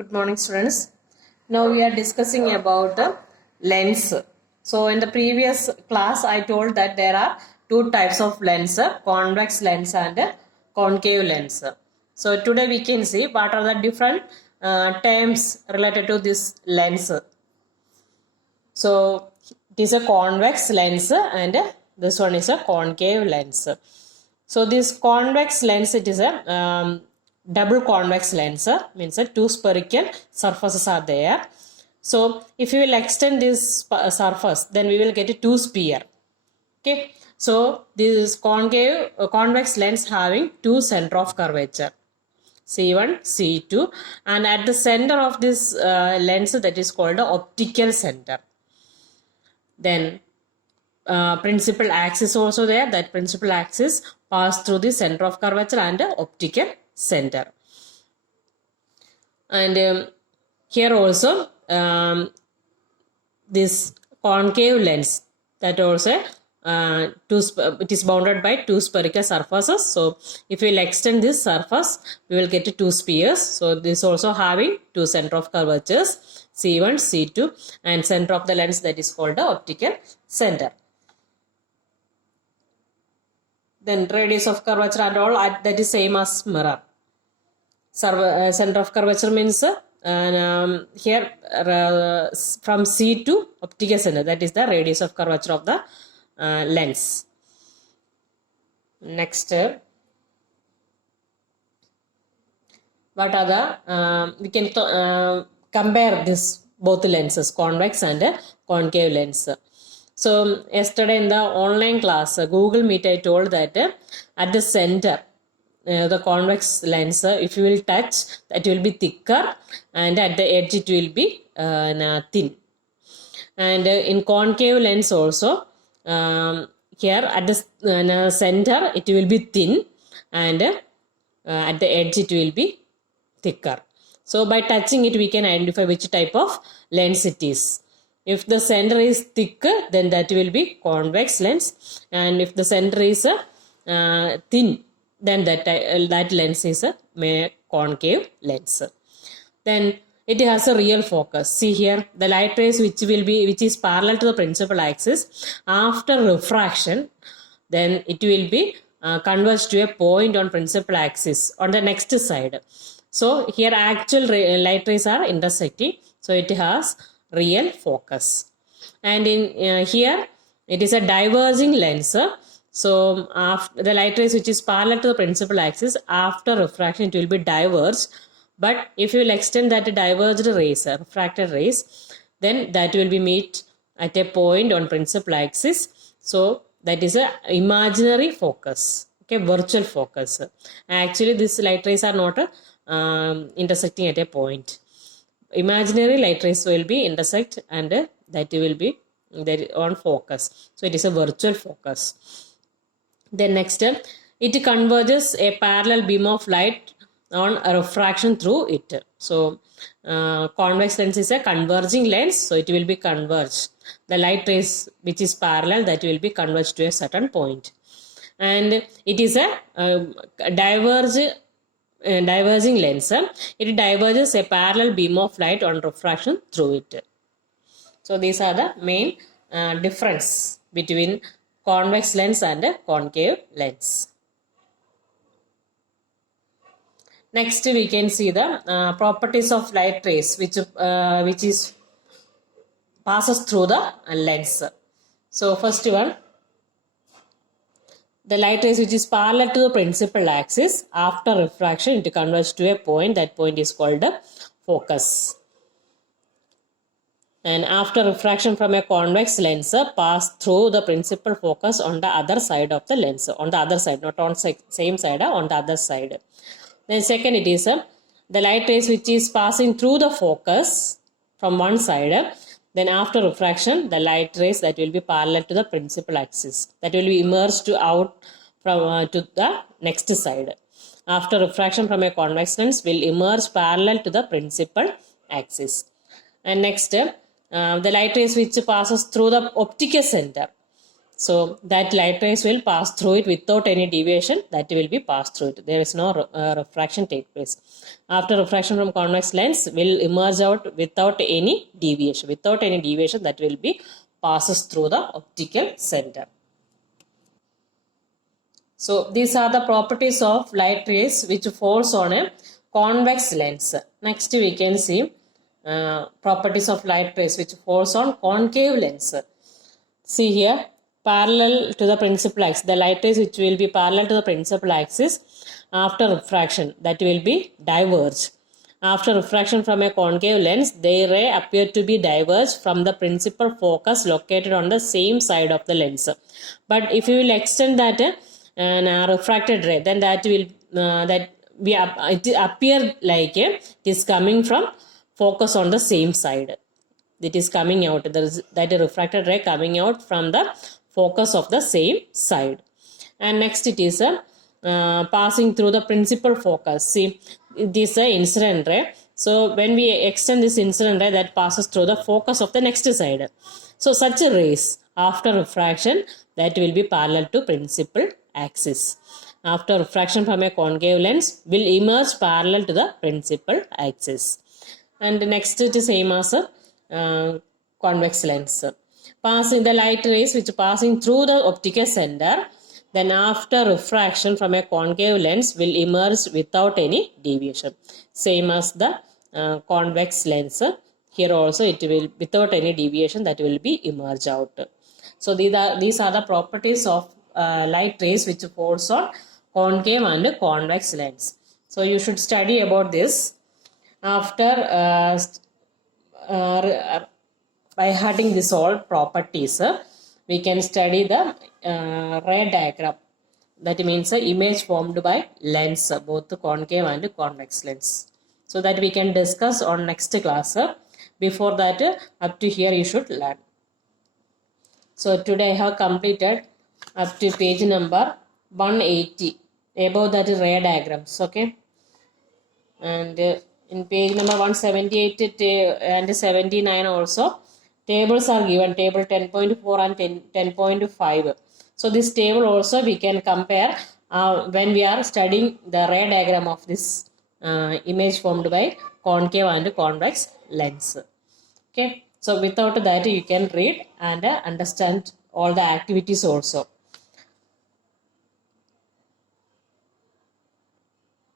Good morning, students. Now we are discussing about lens. So in the previous class, I told that there are two types of lens, convex lens and concave lens. So today we can see what are the different terms related to this lens. So it is a convex lens and this one is a concave lens. So this convex lens, it is a double convex lens, means two spherical surfaces are there. So if you will extend this surface, then we will get a two sphere. Okay, so this is concave convex lens having two center of curvature, C1, C2, and at the center of this lens, that is called the optical center. Then principal axis also there. That principal axis pass through the center of curvature and optical center. And here also this concave lens, that also it is bounded by two spherical surfaces. So if we will extend this surface, we will get two spheres. So this also having two center of curvatures, C1, C2, and center of the lens, that is called the optical center. Then radius of curvature and all, that is same as mirror. Center of curvature means here from C to optical center, that is the radius of curvature of the lens. Next, what are the we can compare this both lenses, convex and concave lens. So yesterday in the online class, Google Meet, I told that at the center, the convex lens, if you will touch, that will be thicker, and at the edge it will be thin. And in concave lens also, here at the center it will be thin, and at the edge it will be thicker. So by touching it, we can identify which type of lens it is. If the center is thick, then that will be convex lens, and if the center is thin, then that lens is a concave lens. Then it has a real focus. See here, the light rays which is parallel to the principal axis, after refraction, then it will be converged to a point on principal axis on the next side. So here actual light rays are intersecting, so it has real focus. And in here it is a diverging lens. So after the light rays which is parallel to the principal axis, after refraction it will be diverged. But if you will extend that diverged rays, refracted rays, then that will be meet at a point on principal axis. So that is a imaginary focus, okay, virtual focus. Actually these light rays are not intersecting at a point. Imaginary light rays will be intersect, and that will be on focus. So it is a virtual focus. Then next, it converges a parallel beam of light on a refraction through it. So convex lens is a converging lens, so it will be converged. The light rays which is parallel, that will be converged to a certain point. And it is a diverging lens. It diverges a parallel beam of light on refraction through it. So these are the main difference between convex lens and concave lens. Next, we can see the properties of light rays which is passes through the lens. So first one, the light rays which is parallel to the principal axis, after refraction it converges to a point. That point is called the focus. And after refraction from a convex lens, pass through the principal focus on the other side of the lens. On the other side, not on same side, on the other side. Then second, it is the light rays which is passing through the focus from one side. Then after refraction, the light rays that will be parallel to the principal axis, that will be emerged out from to the next side. After refraction from a convex lens will emerge parallel to the principal axis. And next, the light rays which passes through the optical center. So that light rays will pass through it without any deviation, that will be passed through it. There is no refraction take place. After refraction from convex lens will emerge out without any deviation. Without any deviation, that will be passes through the optical center. So these are the properties of light rays which falls on a convex lens. Next we can see properties of light rays which falls on concave lens. See here, parallel to the principal axis, the light rays which will be parallel to the principal axis after refraction, that will be diverged. After refraction from a concave lens, their ray appear to be diverged from the principal focus located on the same side of the lens. But if you will extend that refracted ray, then that will it appear like it is coming from focus on the same side. It is coming out, there is that refracted ray coming out from the focus of the same side. And next it is passing through the principal focus. See, it is an incident ray. So when we extend this incident ray, that passes through the focus of the next side. So such a rays after refraction, that will be parallel to principal axis. After refraction from a concave lens will emerge parallel to the principal axis. And next it is same as convex lens. Passing the light rays which passing through the optical center, then after refraction from a concave lens will emerge without any deviation. Same as the convex lens. Here also it will without any deviation, that will be emerge out. So these are the properties of light rays which falls on concave and convex lens. So you should study about this. After by having this all properties, we can study the ray diagram. That means image formed by lens, both concave and convex lens. So that we can discuss on next class. Before that, up to here you should learn. So today I have completed up to page number 180. Above that ray diagrams, okay. And in page number 178 and 79 also, tables are given, table 10.4 and 10.5. So this table also we can compare when we are studying the ray diagram of this image formed by concave and convex lens. Okay, so without that you can read and understand all the activities also.